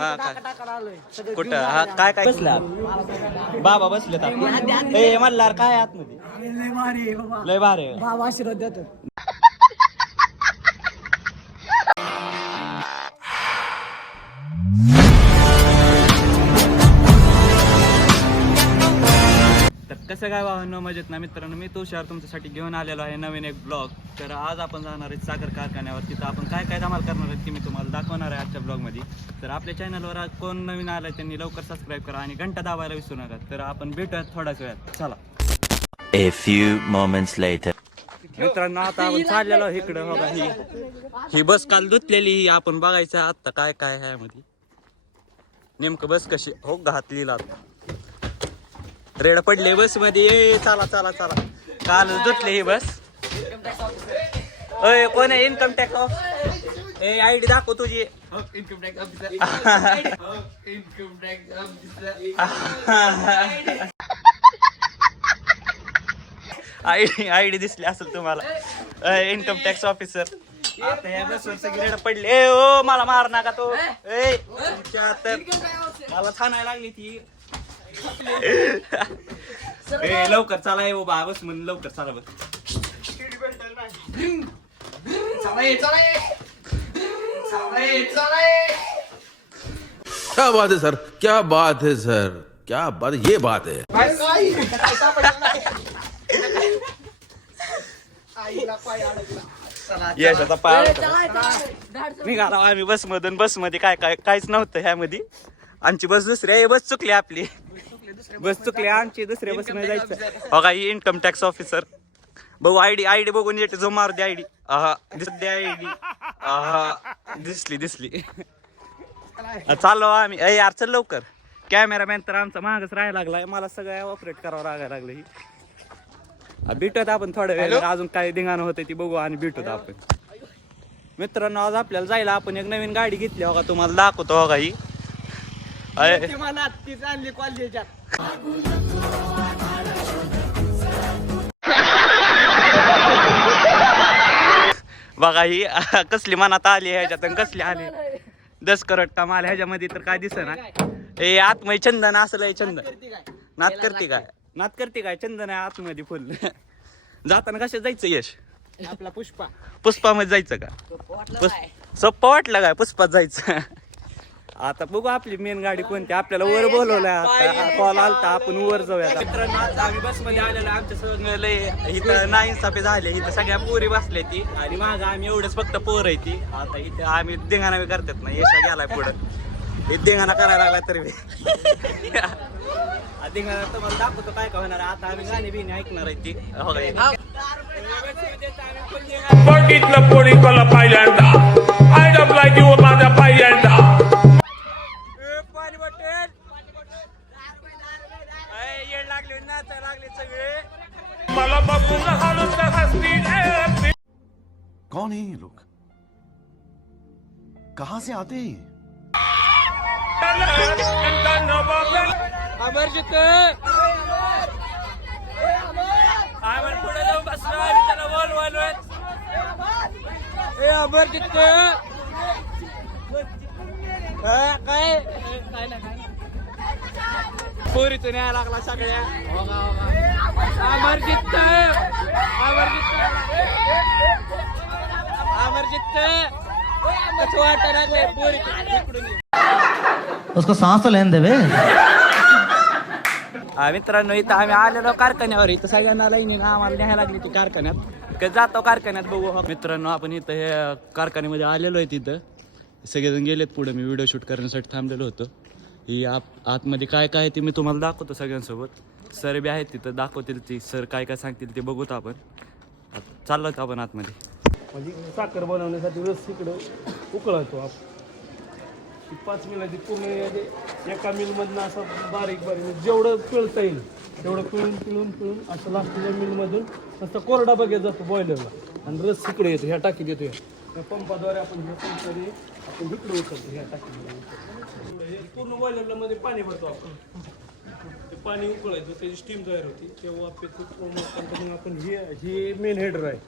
हा कुठं हा काय काय बसला बाबा बसलेत ए मल्हार काय आतमध्ये लय भारी बाबा आशीर्वाद देतो. तर कसं काय वाहन मजेत ना मित्रांनो, मी तुषार तुमच्यासाठी घेऊन आलेलो आहे नवीन एक ब्लॉग. तर आज आपण जाणार आहे साखर कारखान्यावर. तिथं आपण काय काय धमाल करणार आहेत ते मी तुम्हाला दाखवणार आहे आजच्या ब्लॉगमध्ये. तर आपल्या चॅनलवर आज कोण नवीन आलं त्यांनी लवकर सबस्क्राईब करा आणि घंटा दाबायला विसरू नका. तर आपण भेटूयात थोड्याच वेळात, चला. A few moments later. मित्रांनो आता आपण चाललेलो इकडं बघा, ही बस काल धुतलेली ही आपण बघायचं आता काय काय आहे मध्ये नेमकं बस कशी हो घातलीला रेड पडले बस मध्ये. चला चला चला काल धुतले ही बस. अय कोण आहे income tax of A ID दाखव तुझी. Income tax officer. Income tax officer. ID दिसली असेल तुम्हाला, इन्कम टॅक्स ऑफिसर. आता या बसवर सगळी रेड पडले. ए ओ मला मार नका तो. ए तुमच्या तर मला छानायला लागली ती. ए लवकर चला ये बाबा बस म्हणून लवकर चला बस. क्या बात है सर, क्या बात है सर, क्या बात, ये बात है. यश आता पाय निघाला आम्ही बस मधून. बस मध्ये काय काय काहीच नव्हतं ह्यामध्ये. आमची बस दुसरी आहे, बस चुकली आपली. बस चुकली आमची, दुसऱ्या बस नाही जायचं. बघा ही इन्कम टॅक्स ऑफिसर. भाऊ आयडी बघून येते जो मारू दे आयडी. हा दिसते आयडी. हा दिसली. चाललो आम्ही. अय यार चल लवकर. कॅमेरामॅन तर आमचा मागच राहायला लागलाय, मला सगळं ऑपरेट करावं लागायला लागलं. ही भेटत आपण थोड्या वेळ, अजून काय धिंगाणं होतं ती बघू आणि भेटत आपण. मित्रांनो आज आपल्याला जायला आपण एक नवीन गाडी घेतली बघा, तुम्हाला दाखवतो बघा. ही बघा ही कसली मनात आली ह्याच्यात कसली आली 10 करोड कमाल ह्याच्यामध्ये. तर काय दिसत ना हे आतमध्ये चंदन असलं. चंदन नात करते काय चंदन आहे आतमध्ये फुल. जाताना कशात जायचं यश? आपला पुष्पामध्ये जायचं का? सोप्पा वाटलं काय पुष्पात जायचं? आता बघू आपली मेन गाडी कोणती. आपल्याला वर बोलवलंय आता, कॉल आलता आपण वर जाऊया. मित्रांनो आता आम्ही बसमध्ये आलेलो, आमच्या सगळं इथं नाईन्साफे झाले. इथं सगळ्या पोरी बसल्या ती आणि मागं आम्ही एवढंच फक्त पोर आहे ती. आता इथे आम्ही धिंगाणा करतात ना, यशा गेलाय पुढं. हे धिंगाणा करायला लागला तरी धिंगाणा तुम्हाला दाखवतो काय काय होणार. आता आम्ही गाणी बिणी ऐकणार आहे ती. बघितलं पोरी तुला पहिल्यांदा, आय डोंट लाईक यू माझ्या पहिल्यांदा. पाणी बॉटल येड लागले नाचायला लागले सगळे. मला बघून हळूच हसतील. कौन है ये लोग, कहाँ से आते हैं? अमरजित आम्हाला पुढे जाऊन बसलो आणि त्याला बोलवत. ए अमरजित काय पोरीतून यायला लागला सगळ्या. अमरजित कसं वाटायला लागलंय पोरीतून इकडून. उसको सांस तो लेने देवे. मित्रांनो इथं आम्ही आलेलो कारखान्यावर. इथं सगळ्यांना लाईनीनं आम्हाला न्यायला लागली ती कारखान्यात. जातो कारखान्यात बघू. मित्रांनो आपण इथं हे कारखान्यामध्ये आलेलो आहे. तिथं सगळेजण गेलेत पुढे. मी व्हिडिओ शूट करण्यासाठी थांबलेलो होतो. ही आतमध्ये काय काय ते मी तुम्हाला दाखवतो सगळ्यांसोबत. सर बी आहेत तिथं, दाखवतील ती सर काय काय सांगतील ते बघूत आपण. चाललो होतो आपण आतमध्ये. म्हणजे साखर बनवण्यासाठी रस इकडं उकळतो आपण. 5 मिनिटाची पूर्ण एका मिलमधनं असं बारीक जेवढं पिळता येईल तेवढं पिळून असं लास्टच्या मिलमधून असं कोरडा बघायला जातो बॉयलरला आणि रस इकडे येतो. ह्या टाकीत येतो. या पंपाद्वारे आपण हे पंपाने आपण इकडे उचलतो. ह्या टाकीमध्ये पूर्ण बॉयलरला मध्ये पाणी भरतो आपण. ते पाणी उकळायचं, त्याची स्टीम तयार होती. तेव्हा मग आपण हे मेन हेडर आहे.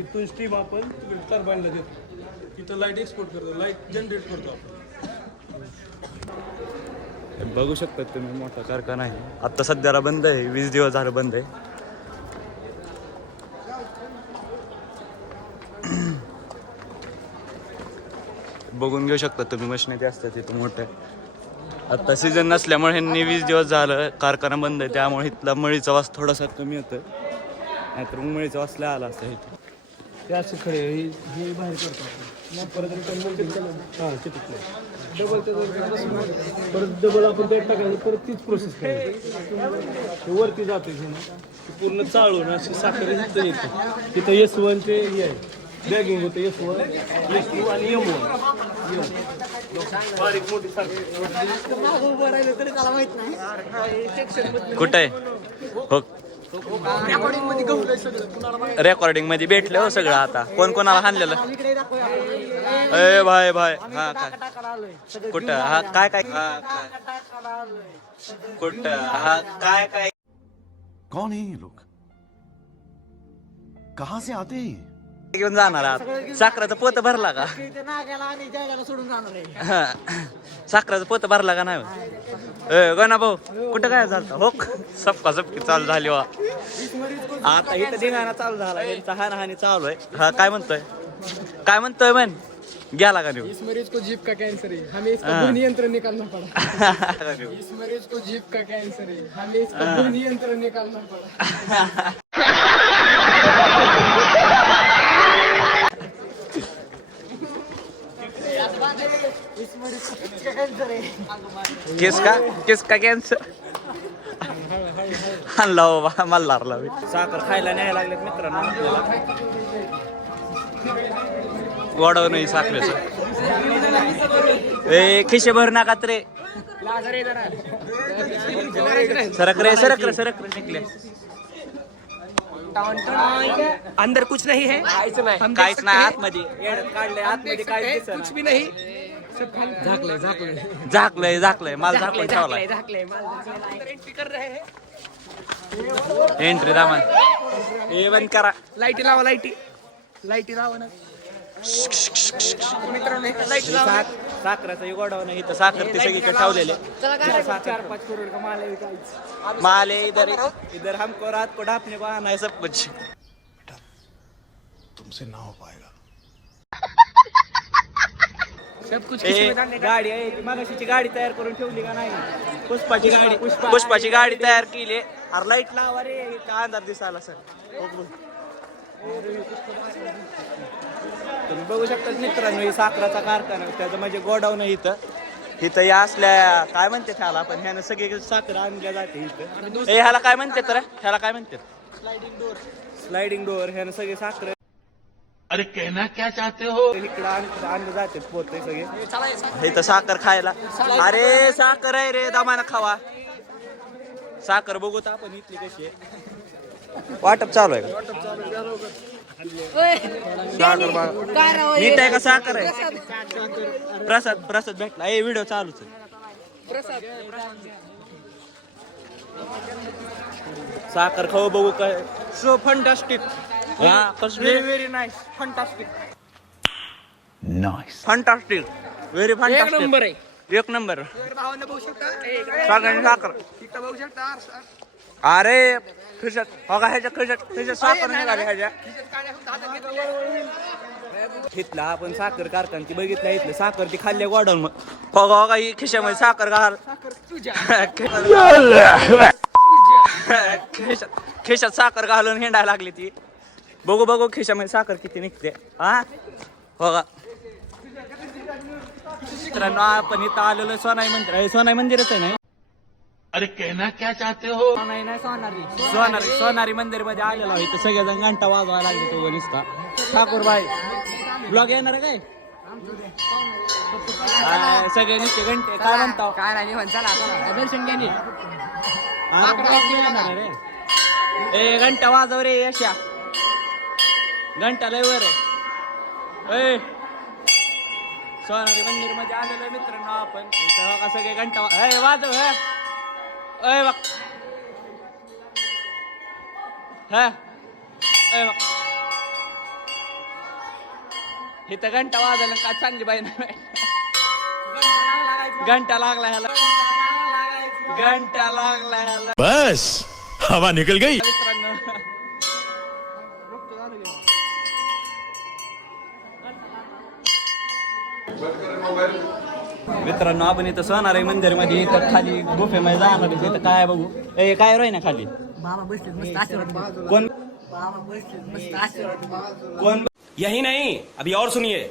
इथून स्टीम आपण तिकडे टर्बाईनला देतो. तिथं लाईट एक्सपोर्ट करतो, लाईट जनरेट करतो आपण. बघू शकता तुम्ही मोठा कारखाना आहे. आता सध्याला बंद आहे, 20 दिवस झालं बंद आहे. बघून घेऊ शकता तुम्ही, मशिनी ते असतात तिथं मोठे. आता सीझन नसल्यामुळे ह्यांनी 20 दिवस झालं कारखाना बंद आहे, त्यामुळे इथला मळीचा वास थोडासा कमी होतं. नाहीतर मग मळीचा वास लय आला असता इथे. ते असे खडे हे बाहेर करतो आपण. परत रिटर्न हां चिटकले डबल परत डबल आपण त्यात टाकायचं, परत तीच प्रोसेस करायची. वरती जाते पूर्ण चाळून अशी साखर इथं येते. तिथं S1 ते हे आहे बॅगिंग होतं. S1 S2 आणि M1 बारीक मोठी साखर. कुठं आहे हो रेकॉर्डिंग मध्ये भेटलं हो सगळं. आता कोण कोणाला हाणलेलं ए भाई भाई. हा काय कुठं हा काय काय हा कुठं हा काय काय कौन है ये लोग कहां से आते हैं ये? घेऊन जाणार आहात? साखराचं पोत भरला का? हा. साखराचं पोत भरला का नाही? गणा भाऊ कुठं काय झालं हो? सपका सपकी चालू झाली वा. आता इथं धिंगाणा चालू झाला, यांचा हानहानी चालू आहे. हा काय म्हणतोय काय म्हणतोय म्हण गेला का नाही? इस मरीज को जीभ का कैंसर है, हमें इसका भ्रूण नियंत्रण निकालना पड़ा. इस मरीज को जीभ का कैंसर है, हमें इसका भ्रूण नियंत्रण निकालना पड़ा. किसका कॅन्सर आणला बाबा मल्हारला. साखर खायला न्यायला लागलेत मित्रांनो आपल्याला. गोडव नाही साखरेचं. ए खिशे भर नका रे. सरक रे सरक रे सरक रे निकले. अंदर कुछ नहीं है, काहीच नाही आतमध्ये काढलंय. आतमध्ये काहीच दिसत कुछ भी नहीं. झाकले झाकलंय झाकलंय माल झाकलंय ठेवलाय. एंट्री कर रहे हैं. एंट्री दामान हे बंद करा. लाईटी लावा, लाईटी लावा ना मित्रांनो. लाईट लावा. साखराचं गोडाव नाही इथं. साखर ते सगळीकडे ठेवलेले. 4-5 करोड़ का माल है. माल है इधर हमको रात को ढापने को आना है सब कुछ. तुमसे ना हो पाएगा. सब कुछ गाडी आहे ती मगाशीची गाडी तयार करून ठेवली का नाही? पुष्पाची गाडी तयार केली. अरे लाईट लावा रे, इथं अंधार दिसायला सर. तुम्ही बघू शकता मित्रांनो, ही साखराचा कारखाना त्याचं म्हणजे गोडाऊन आहे इथं. इथं या असल्या काय म्हणते त्याला, पण ह्यानं सगळी साखर आणल्या जाते इथं. ह्याला काय म्हणते तर ह्याला काय म्हणते? Sliding door. ह्यानं सगळी साखर अरे कहना क्या चाहते हो? इकडं आणलं जाते पोते सगळे. इथं साखर खायला. अरे साखर आहे रे, दामाना खावा. साखर बघू तर आपण इथली कशी आहे. वाटप चालू आहे का? साखर नीट आहे का? साखर आहे. प्रसाद भेटला. हे व्हिडिओ चालूच आहे. साखर खाऊ बघू काय. So fantastic. हा very very nice. Fantastic fantastic very fantastic. एक नंबर आहे. एक नंबर. भावांना बघू शकता. साखर इकडं बघू शकता. अरे खिशात हो का? ह्याच्या साखर निघाली ह्याच्या. इथला आपण साखर कारखानची बघितलं. इथलं साखर ती खाल्ल्या गोडाऊन मग हो का ही खिशामध्ये साखर घाल. खिशात साखर घालून हिंडायला लागली ती. बघू खिशामध्ये साखर किती निघते. हा हो का मित्रांनो, आपण इथं आलेलो सोनाई मंदिर. सोनाई मंदिरच आहे ना? अरे कहना क्या चाहते हो? सोनारी मंदिर मध्ये आलेलो आहे. इथं सगळेजण घंटा वाजवायला लागले. तो नुसता ठाकूरबाई ब्लॉग येणार आहे काय? सगळे नुसते घंटे काय म्हणता? काय नाही दर्शन घ्यानी. ए घंटा वाजव रे यशा. घंटा लय वर आहे. सोनारी मंदिर मध्ये आलेलो मित्रांनो आपण. इथं बघा सगळे घंटा वाजव. बघ इथं घंटा वाजवला का चांगली बाई नाही. घंटा लागला ह्याला, घंटा लागला ह्याला. बस हवा निकल गई. मित्रांनो मित्रांनो आपण इथं सोनाराई मंदिर मध्ये इथं खाली गुफेमध्ये जाणार आहे. इथं काय बघू ए काय राही ना खाली बाबा बसले मस्त आशीर्वाद. कोण बाबा बसले मस्त आशीर्वाद. कोण यही नहीं अभी और सुनिए.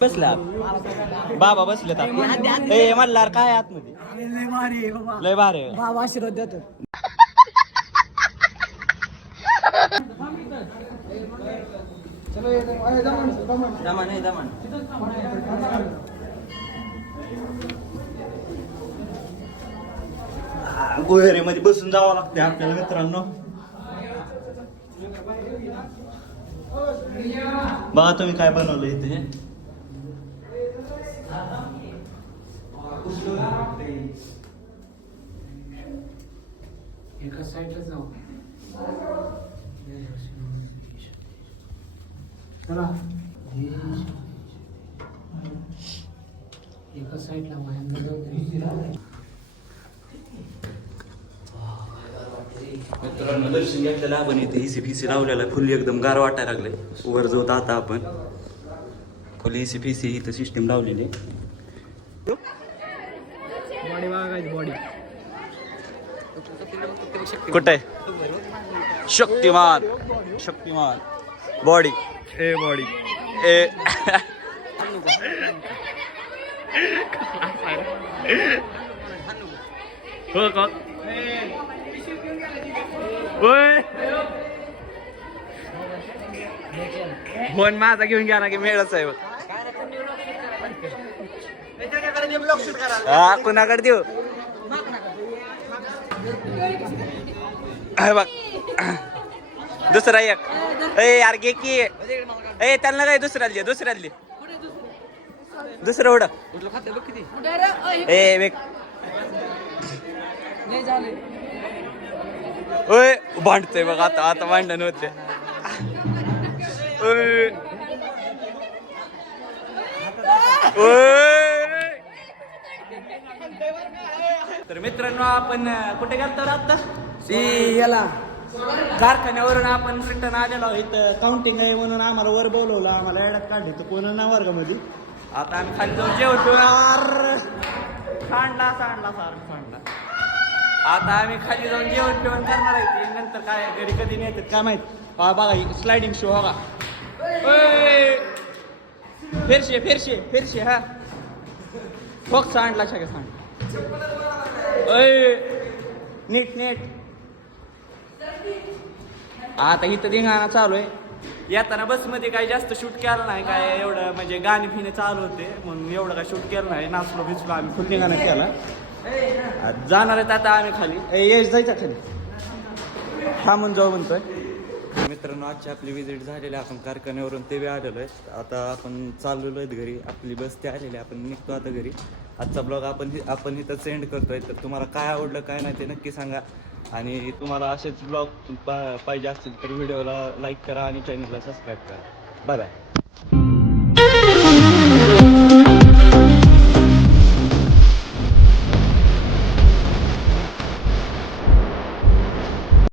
बसला बाबा बसलेत ए मल्हार काय आतमध्ये लय भारी आहे बाबा. लय भारी आहे. बाबा आशीर्वाद देतो. दमन आहे दमन. गोहेरीमध्ये बसून जावं लागते आपल्याला मित्रांनो. बघा तुम्ही काय बनवलं इथे. एका साईडला जाऊ. चला एका साईडला वायांना जाऊ. मित्रांनो दर्शन घेतलेलं आपण इथे इसी फिसी लावलेला फुल एकदम गार वाटायला लागले. वर जाऊत आता आपण फुल इसी फिसी इथं सिस्टीम लावलेली. बॉडी बघायची बॉडी. कुठे शक्तिमान शक्तिमान बॉडी ए बॉडी ए हो का फोन माझा घेऊन घ्या ना की मेळच आहे. हा कुणाकडे देऊ बघ दुसरा एक ए यार घे की ए त्यांना काय दुसऱ्याला दे दुसऱ्याला दे दुसरं उड ए वेग ओय भांडतोय बघ आता आता भांडण होते. तर मित्रांनो आपण कुठे गेलतो आता याला कारखान्यावरून आपण रिटर्न आलेलो आहोत. काउंटिंग आहे म्हणून आम्हाला वर बोलवलं. आम्हाला येड्यात काढले तर कोण ना वर्गामध्ये. आता आम्ही खाली जाऊन जेवतो. सांडला सांडला सांडला. आता आम्ही खाली जाऊन जेवण जेवण करणार आहे. नंतर काय घरी कधी नेतात काय माहित. बघा स्लायडिंग शो बघा. फिरशे फिरशे फिरशे हा फोक सांडला सगळं सांड. नीट नीट. आता इथं धिंगाणा चालू आहे. येताना बसमध्ये काही जास्त शूट केलं नाही. काय एवढं म्हणजे गाणी फिने चालू होते म्हणून एवढं काय शूट केलं नाही. नाचलो बिचलो आम्ही फुल धिंगाणा केला. जाणार आहेत आता आम्ही खाली. यश जायचं खाली थांबून जाऊ म्हणतोय. मित्रांनो आजची आपली विजिट झालेली. आपण कारखान्यावरून ते आलेलो आहे. आता आपण चाललेलो आहेत घरी. आपली बस ते आलेली. आपण निघतो आता घरी. आजचा ब्लॉग आपण इथं सेंड करतोय. तर तुम्हाला काय आवडलं काय नाही ते नक्की सांगा. आणि तुम्हाला असेच ब्लॉग पाहिजे असतील तर व्हिडिओला लाईक करा आणि चॅनलला सबस्क्राईब करा. Bye bye.